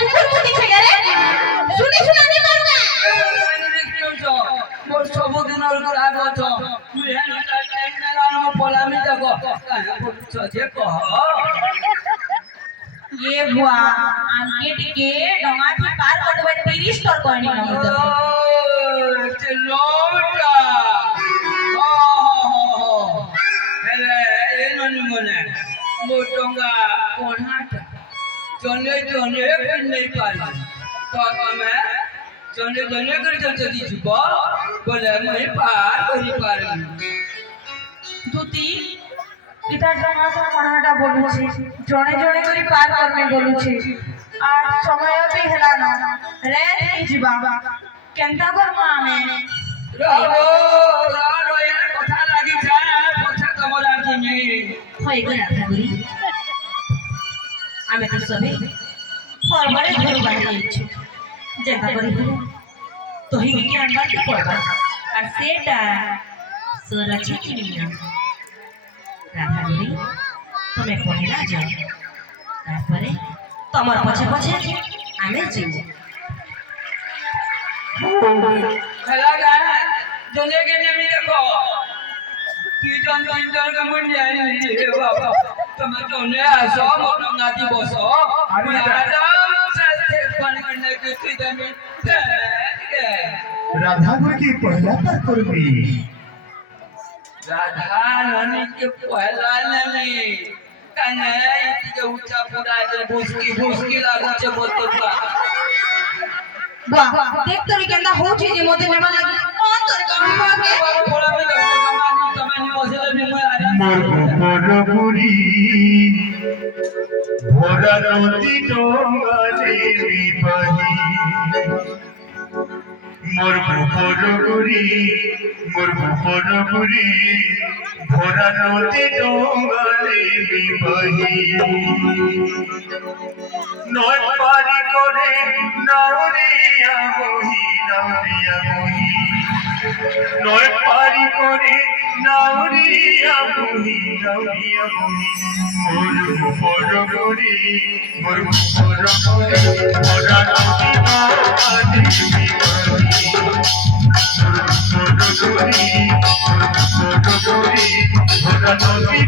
মুখর মুতি থেকে রে শুনি শুনানি করবে মোর ସବୁଦିନର ଗ୍ରାହକ ଅଛ ମୁଁ ହେନ ଟାଇମ୍ ନେଲାନ ପଲାମି ଦେଖ କାହା କରୁଛ ଯେ କହ ये बुआ आनके टिके डोंगा थी पार करदबे 30 टन कहनी नमत ते लोटा हेले ए ननी मने मोर टंगा कोणाटा जने जने पिन नहीं पारी तो तमे जने जने कर जल्दी जीव बोले मैं पार करी पारी দুতি ইটা ডোंगा তো কোনাটা বলুছি জনে জনে করে পার করবে বলুছি আর সময় भी হেলা না রেত কি জিবা কেনতা করব আমি রাবো রাবো এ কথা লাগি যায় কথা কমল আকিনি হয়ে গেল করি আমি তো সবে ফরমারে ঘর বানিয়েছি যেটা করি তো হিকে আনবাতে পড়বা আর সেটা সুরক্ষিত নিয়া রাধাগুড়ি তুমি কোনে না যাও তারপরে তোমার পছে পছে আমি যাই খেলা গায় জনে কে নেমি দেখো তুই জন জন জন কে মুন যাই রে বাবা তুমি জনে আসো মন নাতি বসো আমি আরাম से पानी करने की तुई दमी राधा की पहला पर करबी राधा रानी के पहला नहीं कने के ऊंचा पूरा जे भुसकी लागू छे बोलतो বাহ দেখ তোর কেনটা হচ্ছে যে মতে নেবা লাগি কোন তোর কাম ভাগে बोला भी तमानी मसले भी मैं आराम मोर गोपरपुरी भोरा नदी डोंगाले बिबही मोर गोपरपुरी भोरा नदी डोंगाले बिबही नय पारी करे नाउरिया मोही नय पारी करे नाउरिया मोही मोर गोपरपुरी भोरा नदी डोंगाले बिबही मोर गोपरपुरी भोरा नदी